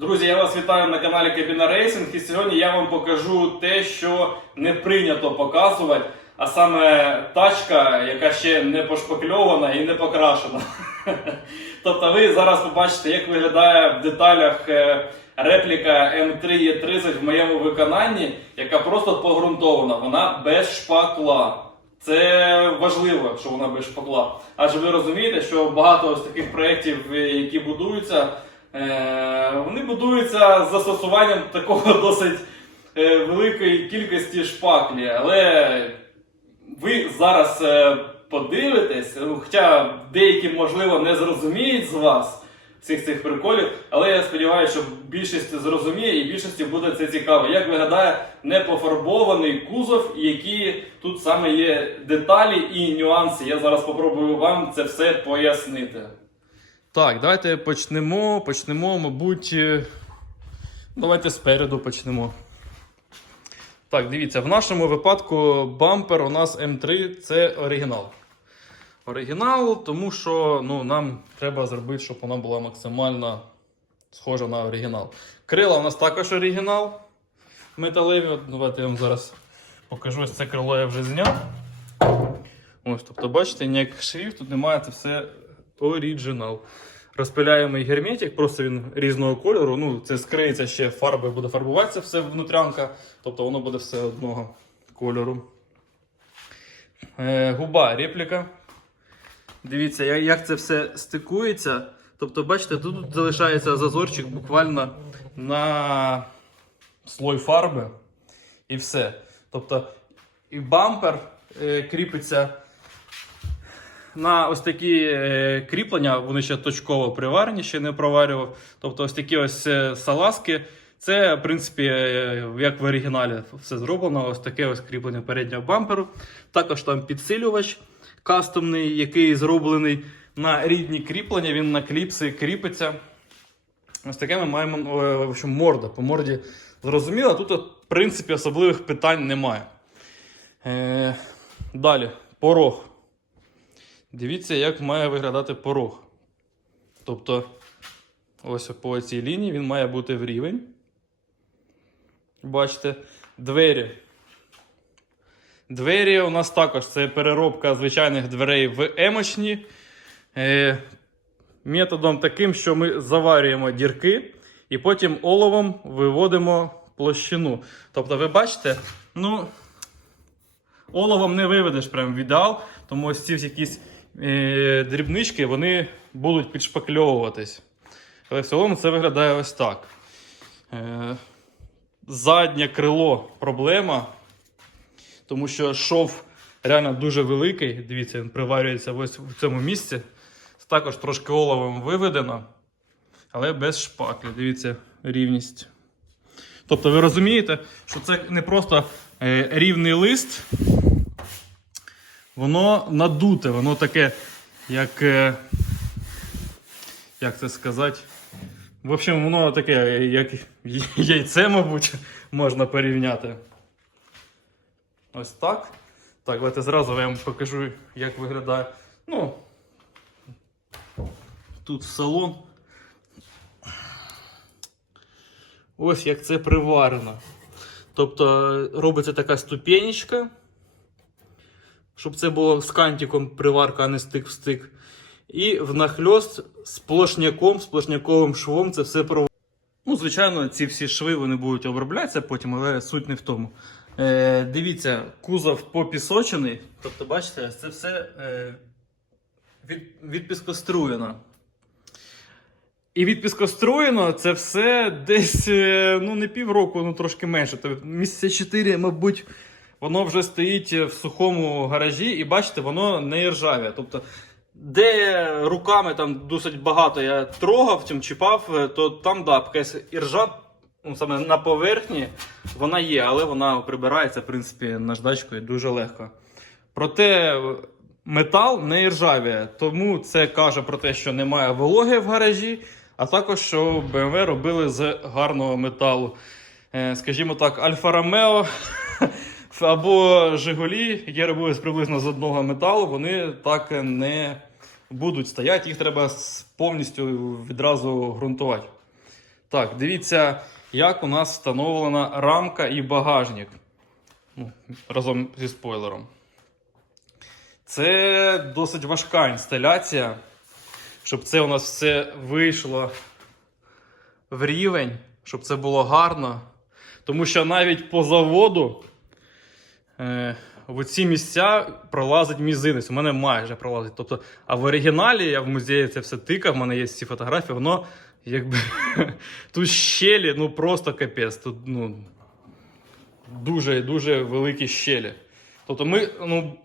Друзі, я вас вітаю на каналі Кабіна Рейсинг. І сьогодні я вам покажу те, що не прийнято показувати, а саме тачка, яка ще не пошпакльована і не покрашена. Тобто ви зараз побачите, як виглядає в деталях е, репліка М3 Е30 в моєму виконанні, яка просто погрунтована, вона без шпакла. Це важливо, що вона без шпакла. Адже ви розумієте, що багато ось таких проєктів, е, які будуються, вони будуються з застосуванням такого досить е, великої кількості шпаклі. Але ви зараз е, подивитесь, ну, хоча деякі, можливо, не зрозуміють з вас всіх цих приколів, але я сподіваюся, що більшість зрозуміє і більшості буде це цікаво. Як виглядає непофарбований кузов, і які тут саме є деталі і нюанси. Я зараз спробую вам це все пояснити. Так, давайте почнемо. Почнемо, мабуть. е, Давайте спереду почнемо. Так, дивіться, в нашому випадку бампер у нас М3 це оригінал. Оригінал, тому що ну, нам треба зробити, щоб вона була максимально схожа на оригінал. Крила у нас також оригінал. Металеві. Давайте я вам зараз покажу. Ось це крило я вже зняв. Ось, тобто, бачите, ніяких швів тут немає, це все оригінал. Розпиляємий герметик, просто він різного кольору. Ну, це скриється ще фарбою, буде фарбуватися все внутрянка, тобто воно буде все одного кольору. Е, губа репліка. Дивіться, як це все стикується. Тобто, бачите, тут залишається зазорчик буквально на слой фарби і все. Тобто, і бампер е, кріпиться на ось такі е, кріплення, вони ще точково приварені, ще не проварював. Тобто, ось такі ось е, салазки. Це, в принципі, е, як в оригіналі все зроблено. Ось таке ось кріплення переднього бамперу. Також там підсилювач кастомний, який зроблений на рідні кріплення. Він на кліпси кріпиться. Ось таке ми маємо в общем, морда. По морді зрозуміло. Тут, в принципі, особливих питань немає. Е, далі, порог. Дивіться, як має виглядати порог. Тобто, ось по цій лінії він має бути в рівень. Бачите, двері. Двері у нас також це переробка звичайних дверей в емочні. Е, методом таким, що ми заварюємо дірки і потім оловом виводимо площину. Тобто, ви бачите, ну, оловом не виведеш прям в ідеал, тому ось ці якісь дрібнички вони будуть підшпакльовуватись. Але в цілому це виглядає ось так. Е, заднє крило проблема, тому що шов реально дуже великий. Дивіться, він приварюється ось в цьому місці. Також трошки оловом виведено, але без шпаклі. Дивіться, рівність. Тобто ви розумієте, що це не просто е, рівний лист, воно надуте, воно таке, як. Е, як це сказати? В общем, воно таке, як яйце, мабуть, можна порівняти. Ось так. Так, давайте зразу я вам покажу, як виглядає. Ну, тут салон. Ось як це приварено. Тобто робиться така ступенечка, щоб це було з кантиком приварка, а не стик в стик. І внахльост з плошняком, з плошняковим швом це все проводиться. Ну, звичайно, ці всі шви вони будуть оброблятися потім, але суть не в тому. Е, дивіться, кузов попісочений. Тобто, бачите, це все е, від, відпіскоструєно. І відпіскоструєно це все десь е, ну, не півроку, ну трошки менше. Тобто місяця 4, мабуть, воно вже стоїть в сухому гаражі, і бачите, воно не ржаве. Тобто, де руками там досить багато я трогав, цим чіпав, е, то там да, якась іржа ну, саме на поверхні вона є, але вона прибирається, в принципі, наждачкою дуже легко. Проте метал не іржавіє, тому це каже про те, що немає вологи в гаражі, а також що BMW робили з гарного металу. Е, Скажімо так, Альфа Ромео або Жигулі, які робили приблизно з одного металу, вони так не будуть стояти, їх треба повністю відразу ґрунтувати. Так, дивіться, як у нас встановлена рамка і багажник. Ну, разом зі спойлером. Це досить важка інсталяція, щоб це у нас все вийшло в рівень, щоб це було гарно. Тому що навіть по заводу в ці місця пролазить мізинець. У мене майже пролазить. Тобто, а в оригіналі я в музеї це все тикав, в мене є ці фотографії, воно якби тут щелі, ну просто капець. Тут ну, дуже дуже великі щелі. Тобто ми, ну,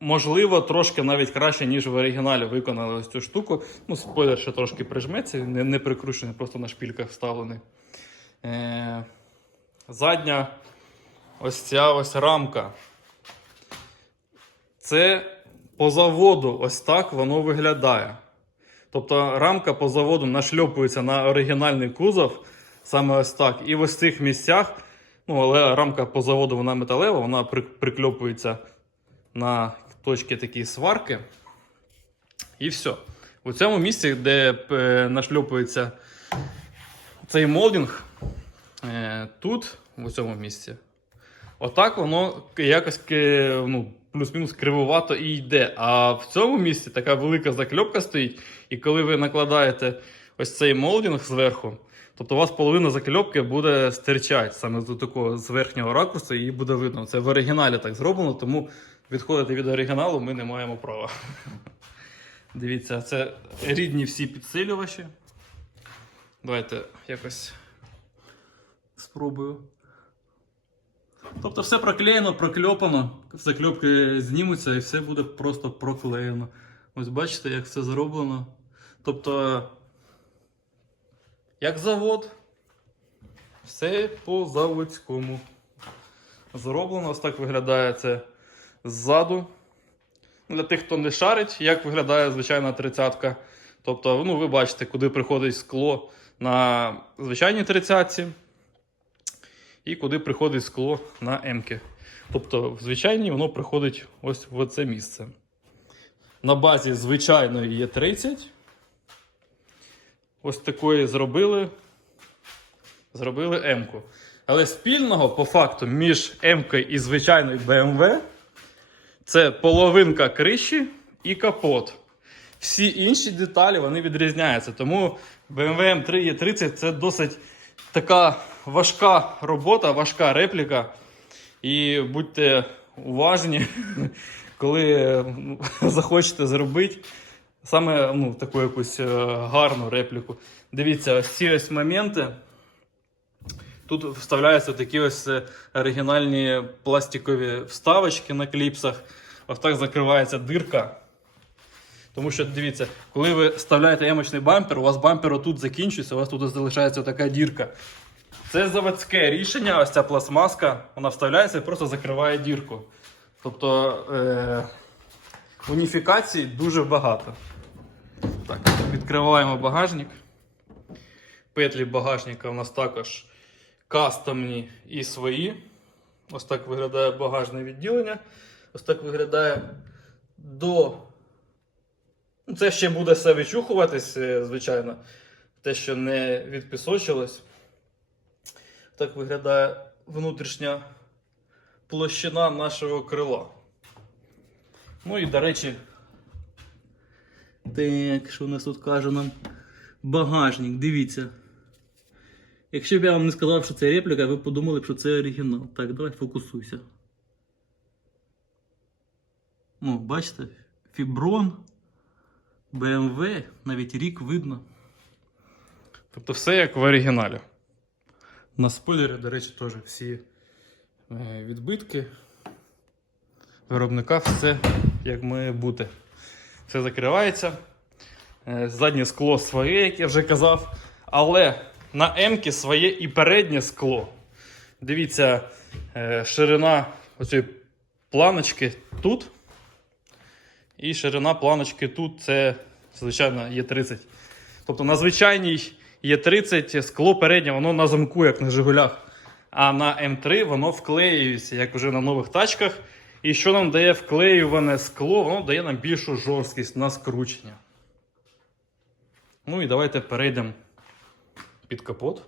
можливо, трошки навіть краще, ніж в оригіналі виконали ось цю штуку. Ну, спойлер ще трошки прижметься, не, не прикручений, просто на шпільках вставлений. Е, задня ось ця ось рамка. Це по заводу ось так воно виглядає. Тобто рамка по заводу нашльопується на оригінальний кузов, саме ось так. І в ось цих місцях, ну, але рамка по заводу вона металева, вона при- прикльопується на точки такі сварки. І все. У цьому місці, де е, нашльопується цей молдинг, е, тут, в цьому місці, отак воно якось ну, плюс-мінус кривувато і йде. А в цьому місці така велика закльопка стоїть, і коли ви накладаєте ось цей молдинг зверху, тобто у вас половина закльопки буде стирчати саме з такого з верхнього ракурсу, її буде видно. Це в оригіналі так зроблено, тому відходити від оригіналу ми не маємо права. Дивіться, це рідні всі підсилювачі. Давайте якось спробую. Тобто все проклеєно, прокльопано, закльопки знімуться і все буде просто проклеєно. Ось бачите, як це зроблено. Тобто, як завод, все по заводському. Зроблено, ось так виглядає це ззаду. Для тих, хто не шарить, як виглядає звичайна тридцятка. Тобто, ну, ви бачите, куди приходить скло на звичайній тридцятці і куди приходить скло на М-ки. Тобто, в звичайній воно приходить ось в це місце. На базі звичайної є 30. Ось такої зробили. Зробили М-ку. Але спільного по факту між М-кою і звичайною BMW це половинка криші і капот. Всі інші деталі вони відрізняються. Тому BMW M3 E30 це досить така важка робота, важка репліка. І будьте уважні, коли ну, захочете зробити саме ну, таку якусь е, гарну репліку. Дивіться, ось ці ось моменти. Тут вставляються такі ось е, оригінальні пластикові вставочки на кліпсах. Ось так закривається дирка. Тому що дивіться, коли ви вставляєте ямочний бампер, у вас бампер отут закінчується, у вас тут залишається така дірка. Це заводське рішення, ось ця пластмаска, вона вставляється і просто закриває дірку. Тобто е- уніфікацій дуже багато. Так, відкриваємо багажник. Петлі багажника у нас також кастомні і свої. Ось так виглядає багажне відділення. Ось так виглядає до. Ну, Це ще буде все вичухуватись, е, звичайно. Те, що не відпісочилось. Так виглядає внутрішня площина нашого крила. Ну і, до речі, так, що у нас тут каже нам багажник, дивіться. Якщо б я вам не сказав, що це репліка, ви б подумали, що це оригінал. Так, давай фокусуйся. Ну, бачите, фіброн, BMW, навіть рік видно. Тобто все як в оригіналі. На спойлері, до речі, теж всі е, відбитки виробника, все як має бути. Все закривається. Е, Заднє скло своє, як я вже казав. Але на М-ки своє і переднє скло. Дивіться, е, ширина оцієї планочки тут. І ширина планочки тут це, звичайно, є 30. Тобто на звичайній є 30 скло переднє, воно на замку, як на Жигулях. А на М3 воно вклеюється, як вже на нових тачках. І що нам дає вклеюване скло, воно дає нам більшу жорсткість на скручення. Ну і давайте перейдемо під капот.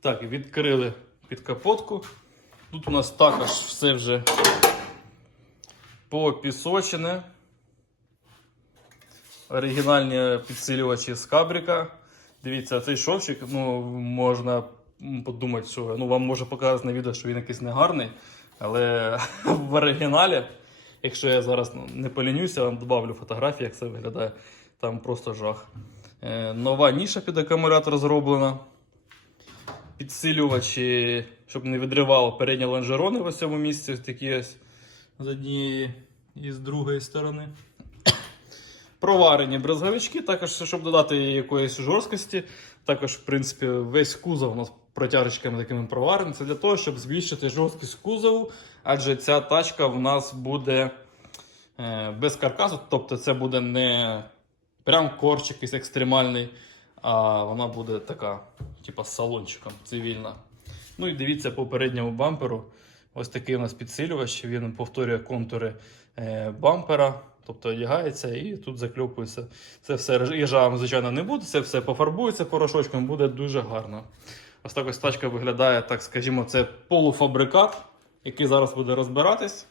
Так, відкрили під капотку. Тут у нас також все вже попісочене. Оригінальні підсилювачі з кабрика. Дивіться, цей шовчик, ну, можна подумати, що ну, вам може показати на відео, що він якийсь негарний. Але в оригіналі, якщо я зараз ну, не полінюся, вам додавлю фотографії, як це виглядає. Там просто жах. Е, нова ніша під акумулятор зроблена. Підсилювачі, щоб не відривало передні лонжерони в цьому місці, такі ось з однієї і з другої сторони. Проварені брезговички, також, щоб додати якоїсь жорсткості. Також, в принципі, весь кузов у нас протяжечками такими проварений. Це для того, щоб збільшити жорсткість кузову, адже ця тачка в нас буде е, без каркасу, тобто це буде не прям корч якийсь екстремальний, а вона буде така, типа з салончиком, цивільна. Ну і дивіться по передньому бамперу. Ось такий у нас підсилювач. Він повторює контури е, бампера, тобто одягається і тут закльопується. Це все їжа, звичайно, не буде, це все пофарбується порошочком, буде дуже гарно. Ось так ось тачка виглядає, так скажімо, це полуфабрикат, який зараз буде розбиратись.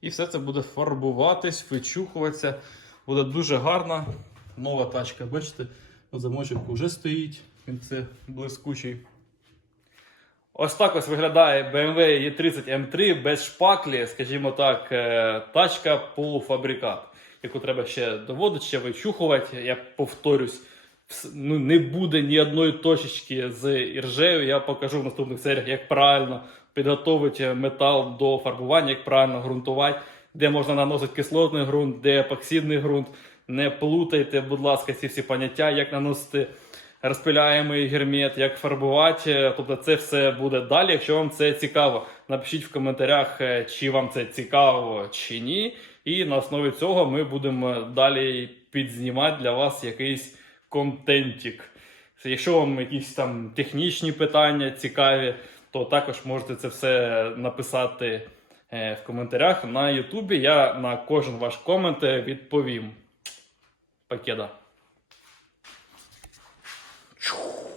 І все це буде фарбуватись, вичухуватися. Буде дуже гарна. Нова тачка, бачите, замочок вже стоїть, він це блискучий. Ось так ось виглядає BMW E30 M3 без шпаклі, скажімо так, е, тачка полуфабрикат, яку треба ще доводити, ще вичухувати. Я повторюсь, ну, не буде ні одної точечки з іржею. Я покажу в наступних серіях, як правильно підготувати метал до фарбування, як правильно ґрунтувати, де можна наносити кислотний ґрунт, де епоксидний ґрунт. Не плутайте, будь ласка, ці всі поняття, як наносити розпиляємий гермет, як фарбувати. Тобто це все буде далі. Якщо вам це цікаво, напишіть в коментарях, е, чи вам це цікаво чи ні. І на основі цього ми будемо далі підзнімати для вас якийсь контентик. Якщо вам якісь там технічні питання цікаві, то також можете це все написати е, в коментарях на Ютубі. Я на кожен ваш комент е, відповім. 呦